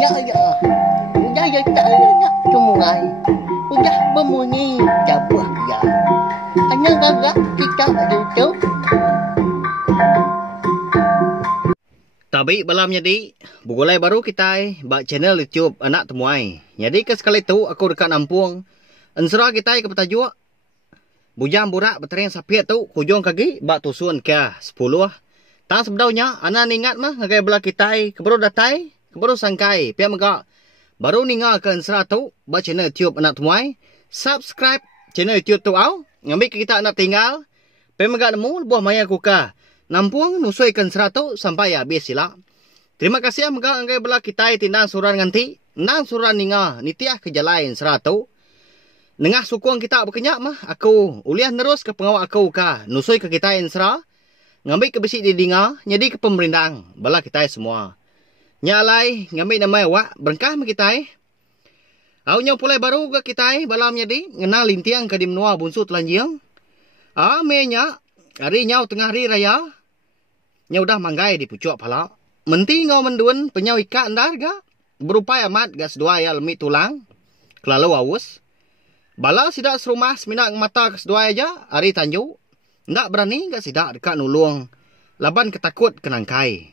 Ya ya. Udah ya tak nak semua. Udah berbunyi cabut ya. Hanya gagak kita tutup. Tapi balam jadi bugulai baru kita bak channel YouTube anak temuai. Jadi ke sekali tu aku dekat Nampung. Ensra kita ke petajuk. Bujang burak bertering sapiat tu kujung kaki bak tusun ke 10. Tang sebetulnya anak ingat mah ngagai belah kita kebaru datai, kebaru sangkai. Pihak megak baru ningal ke ensra tu bak channel YouTube anak temuai. Subscribe channel YouTube tu au. Ngambil ke kita anak tinggal. Pihak megak nemu buah maya kuka. Nampung nusuikan 100 sampai habis sila. Terima kasih mga anggai bela kita tindang suran nganti. Nang suran ninga nitiah ke jalain 100. Nengah sukung kita berkenyak mah aku uliah nerus ke pengawak aku ka nusui ke kita insra. Ngambil ke besi di dinga nyadi ke pemerintang bela kita semua. Nyalai ngambil nama awak berkah mah kita. Au nyau pulai baru ke kita balam nyadi ngena lintiang ke dimnua bunsu telanjiang. Menya hari nyau tengah hari raya. Nyau dah manggai di pucuk pala. Menti ngau mendun penyau ikat ndar ga. Berupaya amat gas dua ya lemit tulang. Kelalu awus. Bala sidak serumah seminak mata ke sedua aja. Hari tanju. Ndak berani ga sidak dekat nulung. Laban ketakut kenangkai.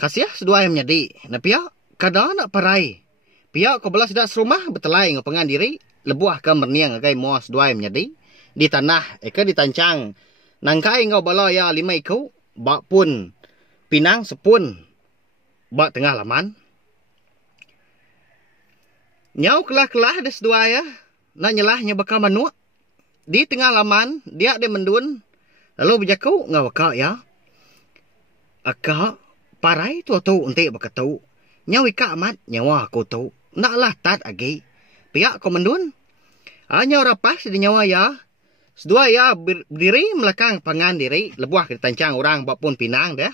Kasih sedua yang menjadi. Napia kada nak parai. Pia ko bala sidak serumah betelai ngopengan diri. Lebuah ke merniang agai mua sedua yang menjadi. Di tanah, ditancang. Nangkai ngau bala ya 5 ikau. Bak pun pinang sepun. Bak tengah laman. Nyau kelah-kelah des dua ya. Nak nyelahnya bakal manuak. Di tengah laman, dia ada mendun. Lalu berjaku ngau akak ya. Akak, parai tu untuk bakatu. Nyau ikak amat, nyawa aku tu. Naklah tat agi. Pihak ko mendun. Nyau rapas di nyawa ya. Sedua ya berdiri melakang pangan diri. Lebuah ke tancang orang bak pun pinang dah.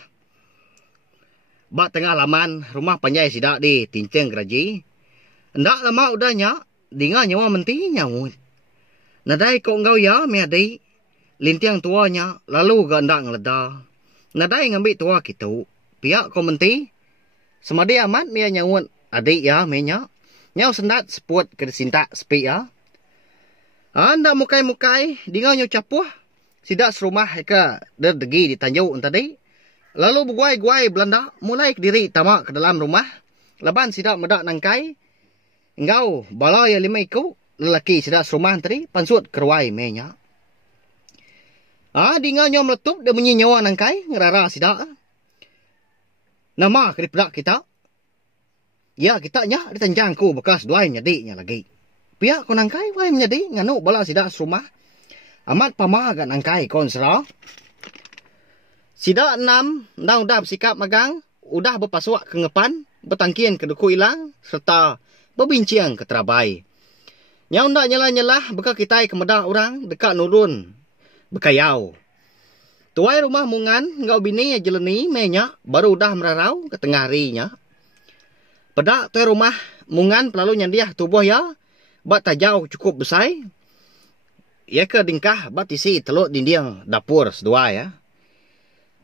Bak tengah laman rumah panjai sidak di tinceng geraji. Ndak lama udahnya. Dengar nyawa menti nyawut. Nadai kok ngau ya miadai. Lintiang tuanya lalu ga ndak ngeleda. Nadai ngambil tua kitu. Pihak kok menti. Semadi amat mia nyawut. Adik ya menya. Nyau sendat seput ke sintak sepi ya. Anda mukai-mukai, dengar nyo capuh. Sidak serumah ke derdegi di tanjau tadi. Lalu berguai-guai Belanda, mulai ke diri tamak ke dalam rumah. Laban sidak medak nangkai. Engkau, bala ya 5 ikut, lelaki sidak serumah tadi, pansut keruai menya. Dengar nyo meletup, dia bunyi nyawa nangkai, ngerara sidak. Nama keripedak kita. Ya, kita nya ditanjangku bekas duai nyadiknya lagi. Pihak ko nangkai wai menjadi nganu bala sidak serumah. Amat pamagan nangkai konsra. Sidak 6 ndang udah bersikap magang, udah berpasuak ke ngepan, bertangkian ke duku ilang serta berbincang ke terabai. Nyau ndak nyelah-nyelah beka kita kemedah orang dekat nurun bekayau. Tuai rumah mungan ngau bini ya jeleni menya baru udah merarau ke tengah harinya. Pedak tuai rumah mungan pelalu nyandiah tubuh ya. Bat tajau cukup besar. Ya ke dingkah bat isi teluk dinding dapur sedua ya.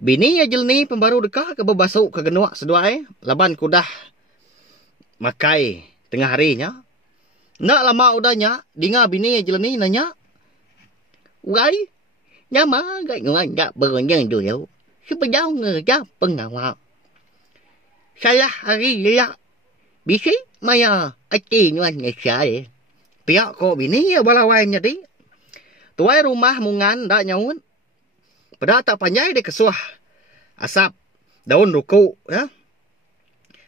Bini ya jelni pembaru dekah ke bebasuk ke genuak sedua ya. Laban kudah makai tengah harinya. Nak lama udahnya dengar bini ya jelni nanya. Wai, nyama gak ngajak berenjang dulu. Sebejau ngejak pengawal. Salah hari ya. Bisi maya ati nyuan ngesya pihak ko bini ya balawai menjadi. Tuai rumah mungan dak nyawun. Pada tak panjai dia kesuah. Asap daun ruku ya.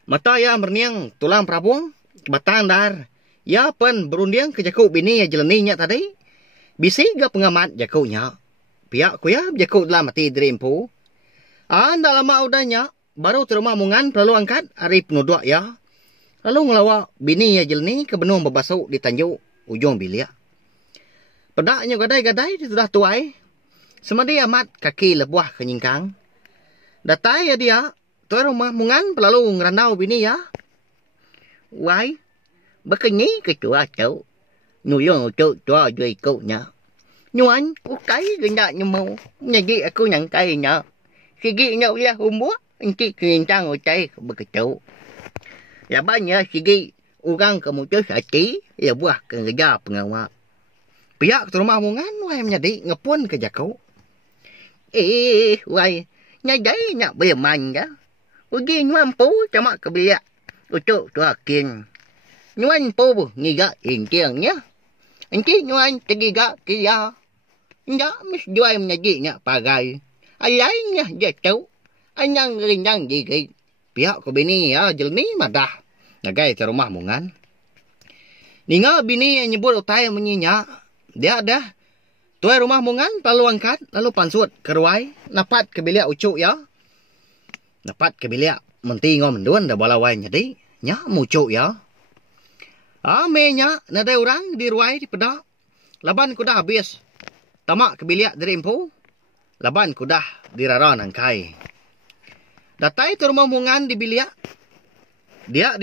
Mata ya merniang tulang perabung batang dar. Ya pen berundiang ke jakuk bini ya jeleninya tadi. Bisi ga pengamat jakuknya. Pihak ko ya jakuk dalam mati drimpu. Ndak lama udahnya baru tu rumah mungan perlu angkat hari penuduk ya. Lalu ngelawak bini ya jelni ke benung berbasuk di tanjuk ujung bilik. Pedaknya gadai-gadai sudah tuai. Semadi amat kaki lebuah ke nyingkang. Datai ya dia. Tuai rumah mungan pelalu ngerandau bini ya. Wai. Berkenyi ke tua tau. Nuyung tu tua duit kau nya. Nyuan. Ukai gendak nyemau. Nyagi aku nyangkai nya. Sigi nya uliah umbuh. Inti kerintang utai begitu. Ya banyak segi orang kemudian hati, ya buah kerja pengawal. Pihak rumah mungan, wai menjadi ngepun kerja kau. Wai, nyadai nak bermain dah. Ugi mampu cuma kebiak untuk tuakin. Nyuan po ngiga intiangnya. Inti nyuan tegiga kia. Ndak mis jual menjadi nak pagai. Alainya dia tahu. Anyang rindang dikit. Pihak ko bini ya jelni madah. Nagai ke rumah mungan. Ninga bini yang nyebut utai menyinya. Dia dah. Tuai rumah mungan lalu angkat. Lalu pansut ke ruai. Napat ke bilik ucuk ya. Napat ke bilik. Menti ngom duan dah balawai jadi. Nya mucuk ya. Menya nada orang di ruai di pedak. Laban ku dah habis. Tamak ke bilik dari empu. Laban ku dah dirara nangkai. Datai tu rumah mungan di bilik. Dia.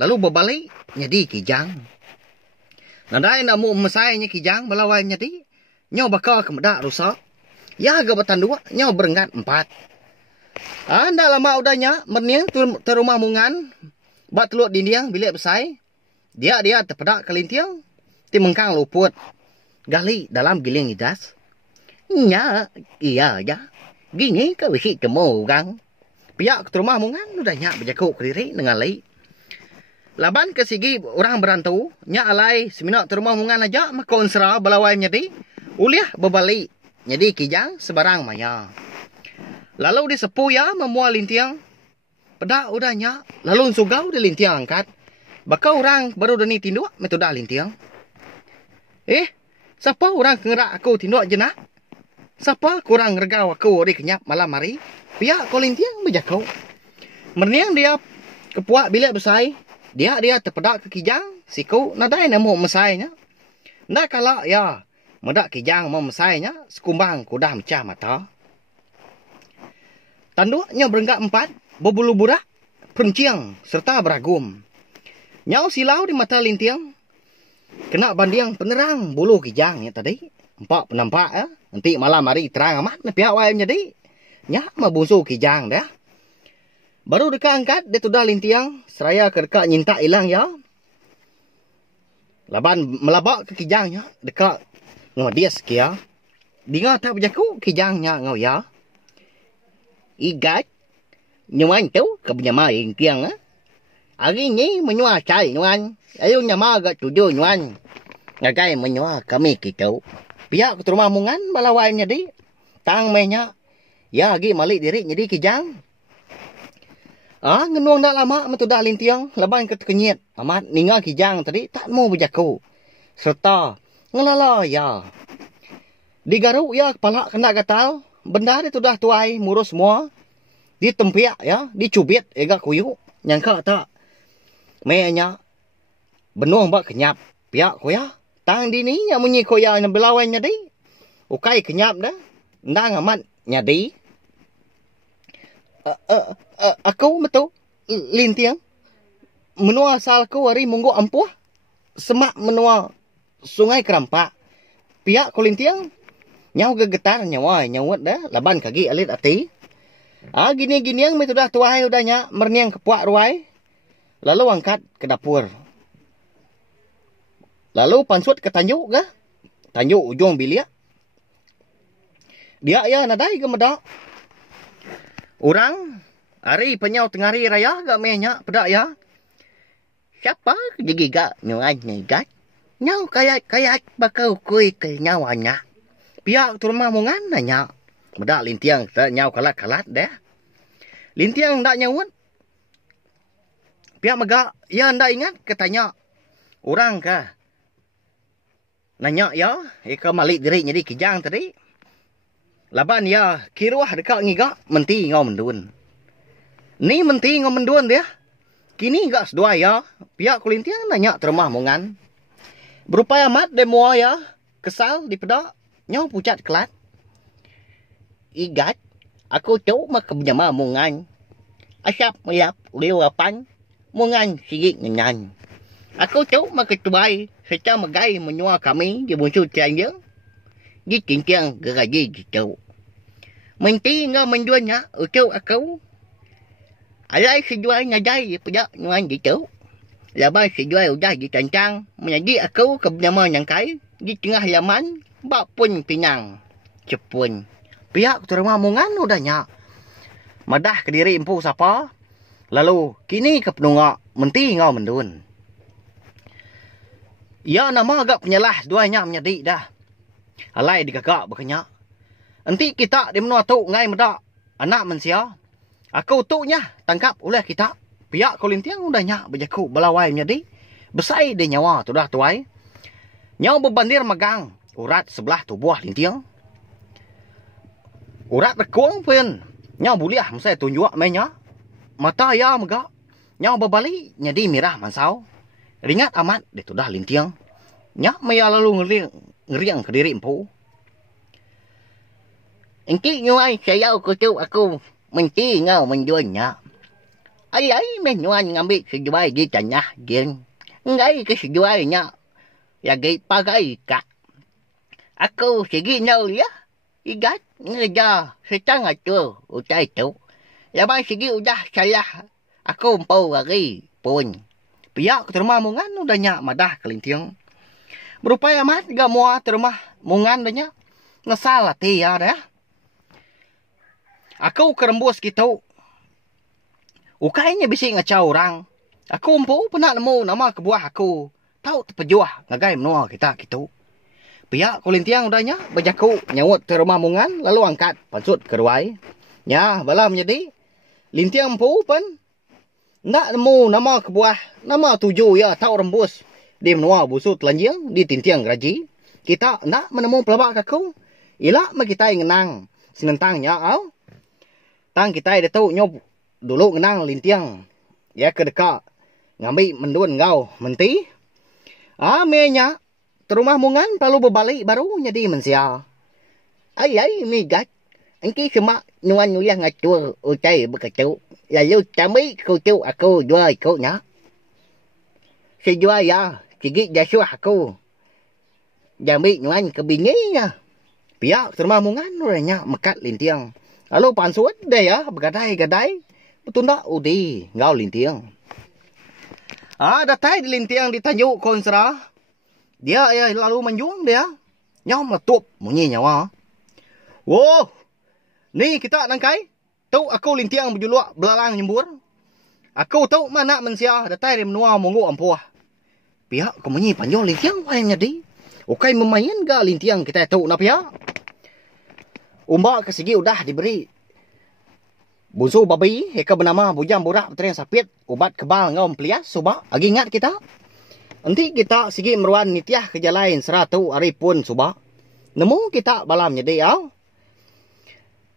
Lalu berbalik. Jadi kijang. Nadai nak mu mesainya kijang. Balawai jadi. Nyaw bakal kemedak rusak. Ya gabatan dua. Nyaw berenggat 4. Ndak lama udahnya. Merniang tu rumah mungan. Bat teluk dindiang bilik besai. Dia terpedak kelintiang. Timengkang luput. Gali dalam giling idas. Nya. Iya aja. Gini ke wisi temu orang. Pihak ke rumah mungan udahnya berjakuk ke diri dengan lai. Laban ke sigi orang berantau. Nya alai seminak ke rumah mungan aja. Maka unsra balawai jadi. Uliah berbalik. Jadi kijang sebarang maya. Lalu disepu ya memual lintiang. Pedak udahnya. Lalu sugau di lintiang angkat. Baka orang baru dani tinduk metoda lintiang. Siapa orang kengerak aku tinduk jenak? Siapa kurang regau aku di kenyap malam hari? Pihak ko lintiang berjakau. Merniang dia kepuak bilik besai. Dia terpedak ke kijang. Siku nadai nemu mesainya. Ndak kalau ya. Medak kijang mau mesainya. Sekumbang kudah mecah mata. Tanduknya berenggak 4. Berbulu burak. Perunciang serta beragum. Nyau silau di mata lintiang. Kena bandiang penerang bulu kijang ya tadi. Empak penampak ya. Nanti malam hari terang amat. Pihak wayam jadi. Nyak mabusu kijang dah. Baru dekat angkat. Dia tudah lintiang. Seraya ke dekat nyintak hilang ya. Laban melabak ke kijangnya. Dekat ngodias kia. Dengar tak berjaku kijangnya ngau ya. Igat. Nyuan tu kebenyamain kiang ha. Hari ni menyua cai nyuan. Ayo nyama agak 7 nyuan. Ngagai menyua kami kita. Pihak ke rumah mungan balawai jadi. Tang mehnya. Ya lagi malik diri jadi kijang. Ngenuang dah lama metudah lintiang. Laban ke kenyit. Amat ninga kijang tadi tak mau berjaku. Serta ngelala ya. Digaruk ya kepala kena gatal. Benda itu dah tuai murus semua. Ditempiak ya. Dicubit ega kuyu. Nyangka tak. Mehnya. Benuh mbak kenyap. Piak koya. Tang di ni yang munyi koya yang belawai nyadi. Ukai kenyap dah. Ndang amat nyadi. Aku betul. Lintiang. Menua asalku hari munggu ampuh. Semak menua sungai Kerampak. Piak ko lintiang. Nyau gegetar nyawa nyawat dah. Laban kaki alit ati. Gini-gini yang metodah tuai udahnya. Merniang kepuak ruai. Lalu angkat ke dapur. Lalu pansut ke tanjuk ke. Tanjuk ujung bilik. Dia ya nadai ke medak. Orang. Hari penyau tengah hari raya gak mehnya pedak ya. Siapa digigak nyuan nyigat. Nyau kayat bakal kui ke nyawanya. Pihak tu rumah mungan nanya. Medak lintiang nyau kalat-kalat deh. Lintiang ndak nyawut. Pihak megak, ya ndak ingat ketanya. Orang kah? Nanya ya, ika malik diri jadi kijang tadi. Laban ya, kiruah dekat ngigak, menti ngau mendun. Ni menti ngau mendun dia. Kini gak sedua ya, pihak kulintiang nanya termah mungan. Berupaya mat demo ya, kesal di pedak, nyau pucat kelat. Igat, aku cuk mak kebenyama mungan. Asap mayap, lewapan. Mungan sigit ngenyan. Aku tu maketuai serta magai menyua kami di musuh tiang di cincang geraji gitu. Menti nga menjualnya untuk aku. Alai sejuai ngajai pada nuan gitu. Laban sejuai udah ditancang. Menjadi aku ke bernama Nyangkai. Di tengah laman. Bak pun pinang. Cepun. Pihak terima mungan udahnya. Madah ke diri empu siapa. Lalu kini ke penungak. Menti ngau mendun. Ya nama agak penyalah. Duanya menjadi dah. Alai digagak berkenyak. Nanti kita di menua tu ngai medak. Anak mensia. Aku tu nya tangkap oleh kita. Pihak Kulintiang udahnya berjaku belawai menjadi. Besai di nyawa tu dah tuai. Nyawa berbandir magang. Urat sebelah tubuh Lintiang. Urat rekung pun. Nyawa buliah masa tunjuk mainnya. Mata ya megak. Nyawa berbalik jadi mirah mansau. Ringat amat di tu dah Lintiang. Nyak maya lalu ngeriang ke diri empu. Engki nyuai saya aku menti ngau menjualnya. Ai menyuan ngambil sejuai di tanah gen. Ngai ke sejuainya. Ya gay pagai kak. Aku segi nyau ya. Igat ngeja setang tu utai tu. Laban segi udah salah. Aku empau lagi pun. Pihak terima mungan udahnya madah Kelintiang. Berupaya amat gak mua terima mungan udahnya. Ngesalah tiya dah. Aku kerembus gitu. Ukainya bisik ngacau orang. Aku empu pernah nemu nama kebuah aku. Tahu terpejuah ngagai menua kita gitu. Pihak Kulintiang udahnya berjaku nyawut terima mungan lalu angkat pansut keruai. Ya, bala menjadi. Lintiang empu pun. Nak nemu nama kebuah. Nama tujuh ya tahu rembus. Di menua busut telanjang di tintiang geraji. Kita nak menemu pelabak aku. Ialah kita ngenang. Senentangnya au. Tang kita ada tahu nyop dulu ngenang Lintiang. Ya kedeka ngambil mendun ngau menti. Menya terumah mungan perlu berbalik baru jadi mensia. Ai migat. Engki cuma nuan nuliah ngatur utai berketu. Lalu kami kutu aku jual ikutnya. Sejual ya. Sikit jasuh aku. Jambi nuan kebinginya. Pihak terumah mungan orangnya mekat Lintiang. Lalu pansut deh ya, bergadai-gadai. Betul tak? Udi, ngau Lintiang. Datai di Lintiang ditanjuk konsera. Dia ya lalu menjuang dia. Nyau meletup bunyi nyawa. Wow, ni kita nangkai. Tahu aku Lintiang berjuluk belalang nyembur. Aku tahu mana mensia datai di menua monggo ampuah. Pihak kemunyi panjang Lintiang wayang jadi. Okai memain ga Lintiang kita tahu nak pihak. Umbak ke segi udah diberi. Bunsu babi, heka bernama bujang burak berteriang sapit. Ubat kebal ngau melias, subak. Agi ingat kita. Nanti kita segi meruan nitiah kerja lain seratu hari pun subak. Nemu kita balam jadi au.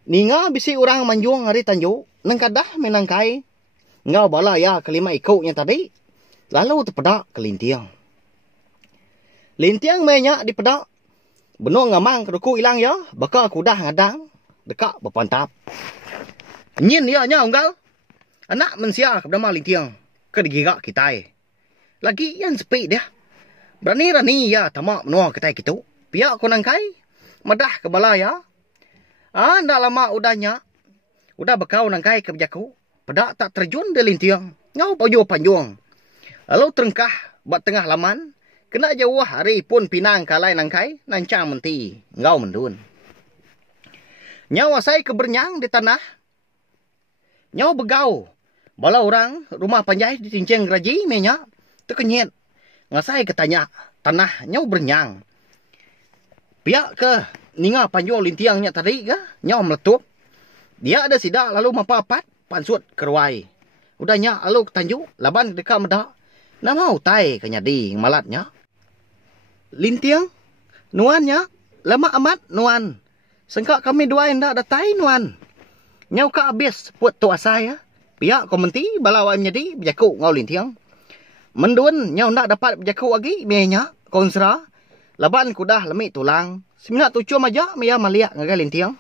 Ninga bisi orang manjuang hari tanjuk. Nengkadah menangkai. Ngau bala ya kelima ikutnya tadi. Lalu terpedak ke Lintiang. Lintiang banyak dipedak. Benung ngamang keduku hilang ya. Baka kudah ngadang. Dekak berpantap. Nyin ya nya unggal. Anak mensia ke bernama Lintiang. Kedigigak kita. Lagi yang sepi dia. Berani-rani ya tamak menua kita gitu. Pihak ku nangkai. Madah ke bala ya. Ndak lama udahnya. Udah bekau nangkai ke bejaku. Pedak tak terjun di Lintiang. Ngau pojo panjuang. Lalu terengkah buat tengah laman. Kena jauh hari pun pinang kalai nangkai. Nancang menti. Ngau mendun. Nyawa saya kebernyang di tanah. Nyawa begau. Bala orang rumah panjai di cincang geraji menya. Terkenyit. Ngasai ketanya. Tanah nyawa bernyang. Pihak ke ninga panjul Lintiangnya tadi ke. Nyawa meletup. Dia ada sidak lalu mapapat. Pansut keruai. Udahnya lalu ketanju. Laban dekat medak. Nama utai kenyadi malatnya. Lintiang. Nuannya. Lama amat nuan. Sengkak kami dua indah datai nuan. Nyau ka habis puat tu asai ya. Pihak komenti balawai menjadi berjaku ngau Lintiang. Mendun nyau nak dapat berjaku lagi menya konsra. Laban kudah lemik tulang. Seminat tujuh maja mia maliak ngagai Lintiang.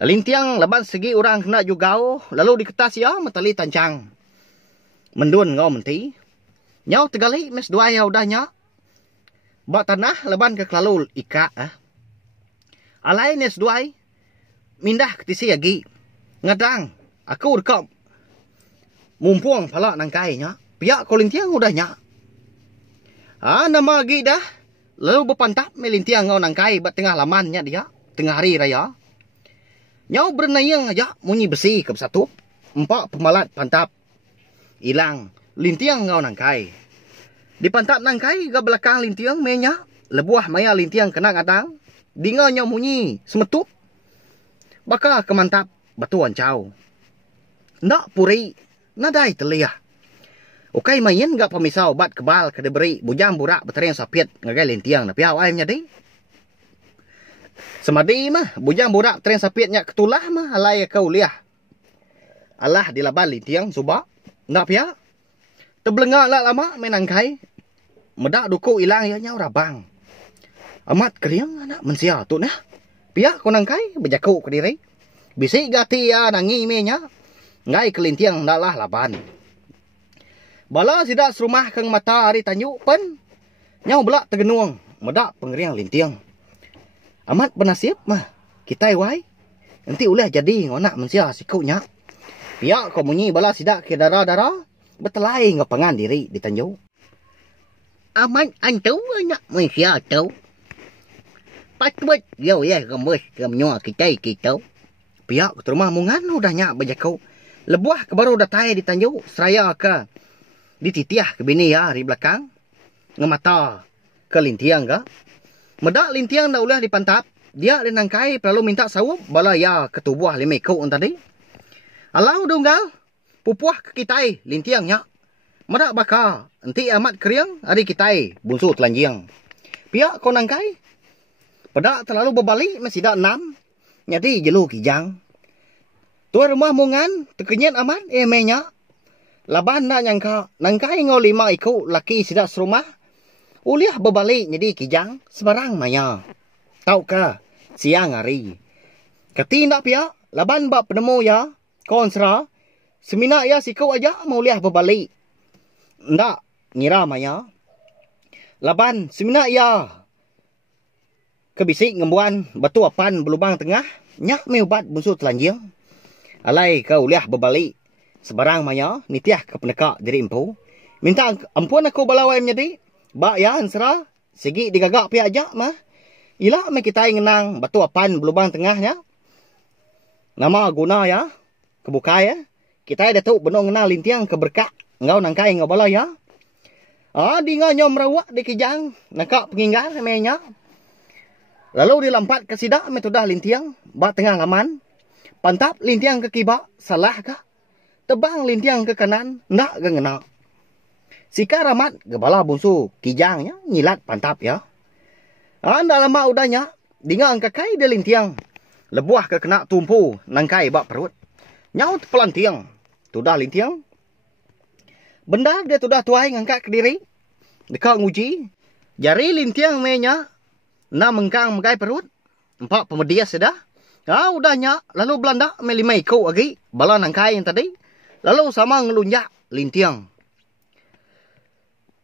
Lintiang laban segi orang kena juga lalu diketas ya metali tancang. Mendun ngau menti. Nyau tegali mes dua ya udahnya. Bak tanah laban ke kelalu ika Alai nes dua mindah ke tisi lagi. Ngadang. Aku dekat Mumpung pala nangkainya. Pihak ko lintiang udah nya. Nama lagi dah. Lalu berpantap melintiang ngau nangkai bat tengah lamannya dia. Tengah hari raya. Nyau bernayang aja munyi besi ke satu. Empat pemalat pantap. Hilang. Lintiang ngau nangkai. Di pantap nangkai ke belakang lintiang menya. Lebuah maya lintiang kena ngadang. Dinga nyau munyi semetup. Baka kemantap batuan cau. Nak puri. Nadai telia. Ukai main gak pemisau bat kebal ke diberi bujang burak berteriang sapiat ngagai lintiang na piau ayamnya di. Semadi mah bujang burak berteriang sapiatnya ketulah mah alai kau liah. Allah dilaban lintiang subak nak pia. Teblengak lah lama menangkai. Medak duku ilang ianya rabang. Amat keriang anak mensia tu nah. Pia ko nangkai berjaku ke diri. Bisik gati ya nangi menya. Ngai kelintiang ndalah laban. Bala sidak serumah kang mata hari tanyu pen. Nyau belak tergenuang. Medak pengeriang lintiang. Amat bernasib mah. Kita wai. Nanti ulah jadi ngonak mensia sikunya. Pihak kau munyi bala sidak ke darah-darah. Betelai ngapangan diri di tanyu. Amat antu anak mensia tu. Patut yo ya gemes gemnyua kita. Pihak ke rumah mungan udah nyak berjakau. Lebuah ke baru datai di tanyu. Seraya ke. Dititiah ke bini ya di belakang. Ngemata ke lintiang ke. Medak lintiang dah ulah dipantap. Dia dan nangkai perlu minta sawup. Bala ya ketubuh limekau tadi. Alau dunggal. Pupuah ke kitai lintiangnya. Medak baka. Nanti amat keriang hari kitai. Bunsu telanjiang. Pihak kau nangkai. Pedak terlalu berbalik masih dah 6. Jadi jelu kijang. Tuan rumah mungan. Terkenyat amat emenya. Laban nak nyangka, nangkai ngau 5 ikut laki sidak serumah. Uliah berbalik jadi kijang sebarang maya. Tahu ke, siang hari. Kati nak pia, laban bak penemu ya, konsra. Semina ya sikau aja mau uliah berbalik. Ndak, ngira maya. Laban, semina ya. Kebisik ngembuan, batu apan berlubang tengah. Nyak meubat bunsu telanjang. Alai ke uliah berbalik. Sebarang maya, nitiah ke penekak diri empu. Minta ampun aku balawai menjadi. Bak ya, ansera. Segi digagak pihak ajak mah. Ila me kita ngenang batu apan berlubang tengahnya. Nama guna ya. Kebuka ya. Kita datuk benong ngenal lintiang keberkak. Ngau nangkai ngau balai ya. Di ngau merawak di kijang. Nakak penginggar menya. Lalu dilampat ke sidak metodah lintiang. Bak tengah laman. Pantap lintiang ke kibak. Salah kah? Tebang lintiang ke kanan, nak ke ngena. Sika ramat ke bala bunsu kijangnya, nyilat pantap ya. Anda lama udahnya, dinga angka kai de lintiang. Lebuah ke kena tumpu, nangkai bak perut. Nyaut pelantiang, tudah lintiang. Benda dia tudah tuai ngangkat ke diri. Dekat nguji, jari lintiang menya, na mengkang mengkai perut. 4 pemedias sudah. Udahnya, lalu Belanda melimai kau lagi, bala nangkai yang tadi. Lalu sama ngelunjak lintiang.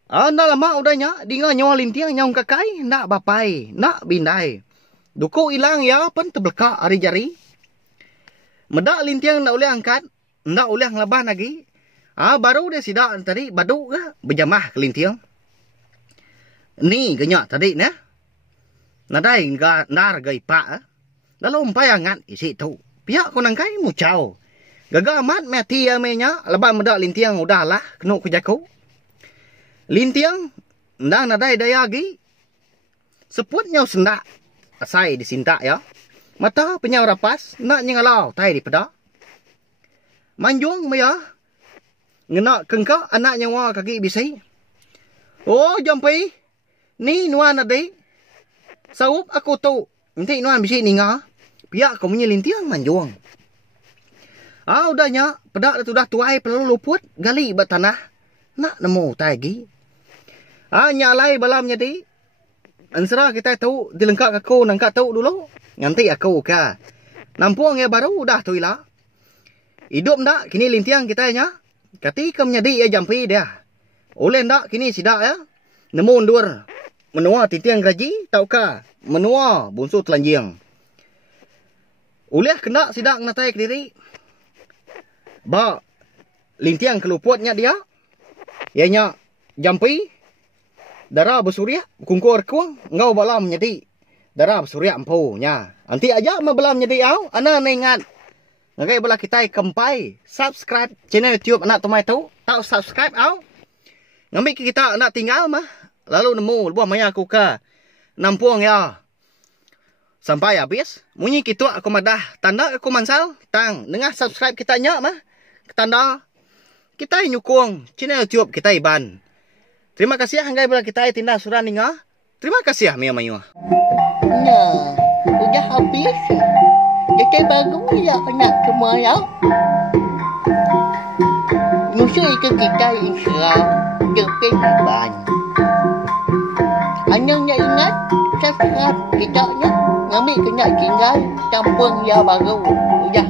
Anda lama udahnya. Dinga nyawa lintiang nyawang kakai. Nak bapai. Nak bindai. Duku hilang ya. Pen terbelakak hari jari. Medak lintiang nak boleh angkat. Nak boleh ngelaban lagi. Baru dia sidak tadi. Baduk ke. Berjamah ke lintiang. Ni genyak tadi nah. Nadai nar gay pak. Lalu umpai angat isi tu. Pihak ko nangkai mucau. Gagal amat mati ya menya. Lepas medak lintiang udahlah. Kena kujaku. Lintiang. Ndak nadai daya lagi. Seputnya sendak. Asai disintak ya. Mata penyau rapas. Nak nyengalau. Tai di peda. Manjung maya. Ngenak kengkak anak nyawa kaki bisai. Oh jampi. Ni nuan nadai. Sawup aku tu. Nanti nuan bisai ni ngah. Pihak kau punya lintiang manjung. Udahnya, pedak dah tuai perlu luput, gali bat tanah. Nak nemu tagi. Nyalai balam jadi. Ansera kita tahu dilengkap aku nangkat tahu dulu. Nanti aku ka. Nampuang ya baru dah tu ila. Hidup ndak kini lintiang kita nya. Ketika menjadi ya jampi dia. Oleh ndak kini sidak ya. Nemu undur. Menua titiang gaji, tahu ka? Menua bunsu telanjiang. Oleh kena sidak natai ke diri. Ba lintiang keluputnya dia. Ianya jampi darah bersurya kungkur kuang ngau balam jadi darah bersurya empu nya. Anti aja mabelam jadi au ana ingat. Ngagai bala kita kempai subscribe channel YouTube anak tumai tahu. Tahu subscribe au. Ngambil kita nak tinggal mah. Lalu nemu buah maya aku ke Nampuang ya. Sampai habis. Munyi kita aku madah tanda aku mansal. Tang dengar subscribe kita nya mah. Tanda kita nyukung channel YouTube kita iban. Terima kasih hanggai bala kita tindak surah ninga. Terima kasih Mia Mayu. Nah, udah habis. Jadi bagus ya anak semua ya. Musuh itu kita Islam depan iban. Anaknya ingat subscribe kita nya. Ngambil kena tinggal campur ya baru. Udah